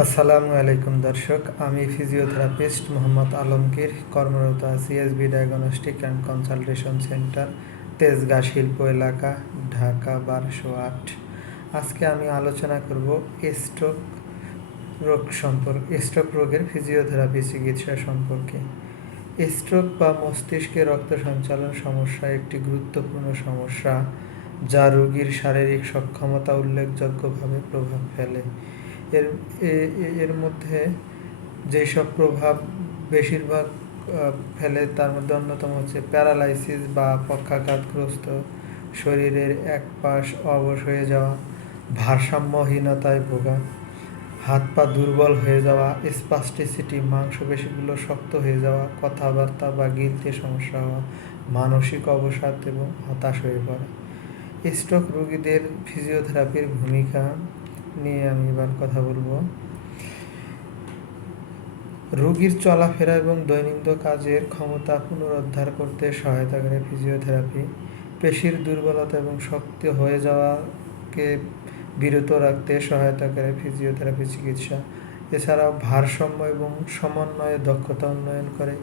আসসালামু আলাইকুম দর্শক, আমি ফিজিওথেরাপিস্ট মোহাম্মদ আলমগীর কর্মরত আছি SB diagnostic and consultation centre Tejgaon শিল্প এলাকা, ঢাকা বারোশো আট আজকে আমি আলোচনা করব স্ট্রোক রোগ সম্পর্কে স্ট্রোক রোগের ফিজিওথেরাপি চিকিৎসা সম্পর্কে। স্ট্রোক বা মস্তিষ্কে রক্ত সঞ্চালন সমস্যা একটি গুরুত্বপূর্ণ সমস্যা, যা রোগীর শারীরিক সক্ষমতা উল্লেখযোগ্যভাবে প্রভাব ফেলে। এর এর মধ্যে যেসব প্রভাব বেশিরভাগ ফেলে তার মধ্যে অন্যতম হচ্ছে প্যারালাইসিস বা পক্ষাঘাতগ্রস্ত শরীরের এক পাশ অবশ হয়ে যাওয়া, ভারসাম্যহীনতায় ভোগা, হাত পা দুর্বল হয়ে যাওয়া, স্পাস্টিসিটি, মাংসপেশিগুলো শক্ত হয়ে যাওয়া, কথাবার্তা বা গিলতে সমস্যা হওয়া, মানসিক অবসাদ এবং হতাশ হয়ে পড়া। স্ট্রোক রোগীদের ফিজিওথেরাপির ভূমিকা নিয়ে আমি এবার কথা বলব। রোগীর চলাফেরা এবং দৈনন্দিন কাজের ক্ষমতা পুনরুদ্ধার করতে সহায়তা করে ফিজিওথেরাপি। পেশির দুর্বলতা এবং শক্তি হয়ে যাওয়াকে বিরত রাখতে সহায়তা করে ফিজিওথেরাপি চিকিৎসা। এছাড়াও ভারসাম্য এবং সমন্বয়ে দক্ষতা উন্নয়ন করে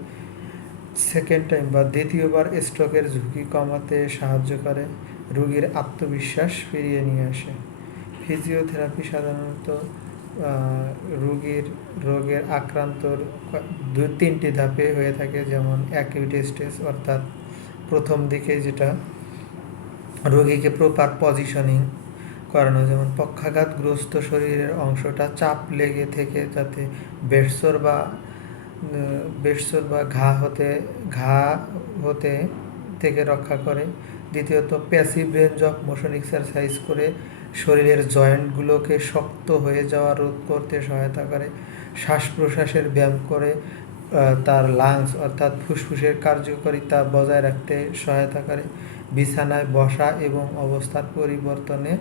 সেকেন্ড টাইম বা দ্বিতীয়বার স্ট্রোকের ঝুঁকি কমাতে সাহায্য করে। রোগীর আত্মবিশ্বাস ফিরিয়ে নিয়ে আসে। ফিজিওথেরাপি সাধারণত রোগীর রোগের আক্রান্তর দু তিনটি ধাপে হয়ে থাকে যেমন অ্যাকিউট স্টেজ অর্থাৎ প্রথম দিকে যেটা রোগীকে প্রপার পজিশনিং করানো যেমন পক্ষাঘাতগ্রস্ত শরীরের অংশটা চাপ লেগে থেকে যাতে বেডসোর বা উম, বেডসোর বা ঘা হতে ঘা হতে থেকে রক্ষা করে। দ্বিতীয়ত passive range of motion exercise করে শরীরের জয়েন্টগুলোকে শক্ত হয়ে যাওয়া রোধ করতে সহায়তা করে। শ্বাস প্রশ্বাসের ব্যায়াম করে তার লাংস অর্থাৎ ফুসফুসের কার্যকারিতা বজায় রাখতে সহায়তা করে। বিছানায় বসা এবং অবস্থার পরিবর্তনে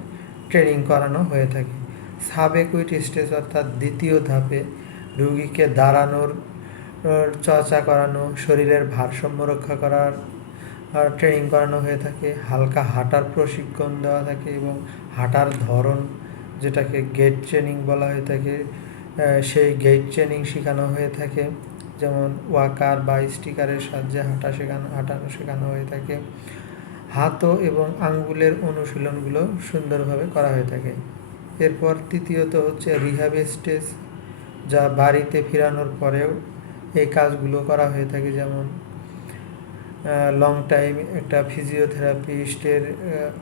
ট্রেনিং করানো হয়ে থাকে। সাবেকুইট স্টেজ অর্থাৎ দ্বিতীয় ধাপে রোগীকে দাঁড়ানোর, চর্চা করানো, শরীরের ভারসাম্য রক্ষা করার ট্রেনিং করানো হয়ে থাকে। হালকা হাঁটার প্রশিক্ষণ দেওয়া থাকে এবং হাঁটার ধরন যেটাকে গেট ট্রেনিং বলা হয়ে থাকে সেই গেট ট্রেনিং শেখানো হয়ে থাকে। যেমন ওয়াকার বা স্টিকারের সাহায্যে হাঁটা শেখানো, হাঁটানো শেখানো হয়ে থাকে। হাতও এবং আঙ্গুলের অনুশীলনগুলো সুন্দরভাবে করা হয়ে থাকে। এরপর তৃতীয়ত হচ্ছে রিহাব স্টেজ যা বাড়িতে ফেরানোর পরেও এই কাজগুলো করা হয়ে থাকে। যেমন লং টাইম একটা ফিজিওথেরাপিস্টের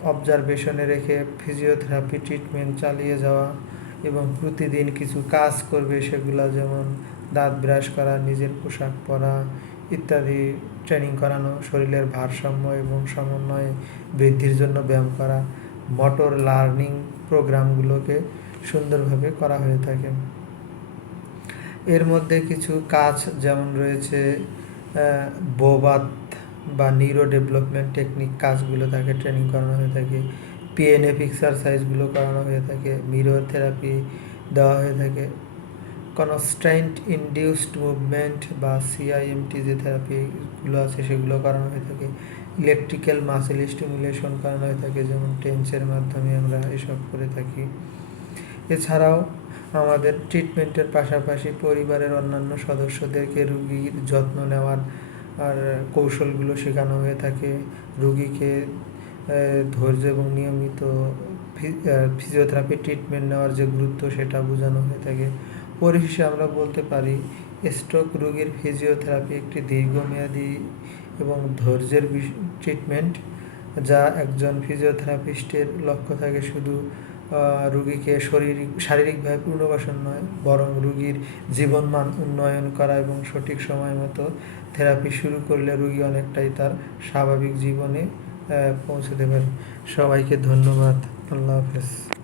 অবজারভেশনে রেখে ফিজিওথেরাপি ট্রিটমেন্ট চালিয়ে যাওয়া এবং প্রতিদিন কিছু কাজ করবে সেগুলো যেমন দাঁত ব্রাশ করা, নিজের পোশাক পরা ইত্যাদি ট্রেনিং করানো, শরীরের ভারসাম্য এবং সমন্বয় বৃদ্ধির জন্য ব্যায়াম করা মোটর লার্নিং প্রোগ্রামগুলোকে সুন্দরভাবে করা হয়ে থাকে। এর মধ্যে কিছু কাজ যেমন রয়েছে বোবাত বা নিউরো ডেভেলপমেন্ট টেকনিক কাজগুলো তাকে ট্রেনিং করানো হয়ে থাকে পিএনএফ এক্সারসাইজগুলো করানো হয়ে থাকে মিরর থেরাপি দেওয়া হয়ে থাকে। কনস্ট্যান্ট ইনডিউসড মুভমেন্ট বা সিআইএমটি যে থেরাপিগুলো আছে সেগুলো করানো হয়ে থাকে। ইলেকট্রিক্যাল মাসেল স্টিমুলেশন করানো হয়ে থাকে, যেমন টেন্সের মাধ্যমে আমরা এসব করে থাকি। এছাড়াও আমাদের ট্রিটমেন্টের পাশাপাশি পরিবারের অন্যান্য সদস্যদেরকে রুগীর যত্ন নেওয়ার আর কৌশলগুলো শেখানো হয়ে থাকে। রুগীকে ধৈর্য এবং নিয়মিত ফিজিওথেরাপি ট্রিটমেন্ট নেওয়ার যে গুরুত্ব, সেটা বোঝানো হয়ে থাকে। পরিশেষে আমরা বলতে পারি স্ট্রোক রোগীর ফিজিওথেরাপি একটি দীর্ঘমেয়াদী এবং ধৈর্যের ট্রিটমেন্ট যা একজন ফিজিওথেরাপিস্টের লক্ষ্য থাকে শুধু রুগীকে শারীরিক, শারীরিকভাবে পুনর্বাসন নয়, বরং রুগীর জীবনমান উন্নয়ন করা এবং সঠিক সময় মতো থেরাপি শুরু করলে রুগী অনেকটাই তার স্বাভাবিক জীবনে পৌঁছে পারে সবাইকে ধন্যবাদ। আল্লাহ হাফেজ।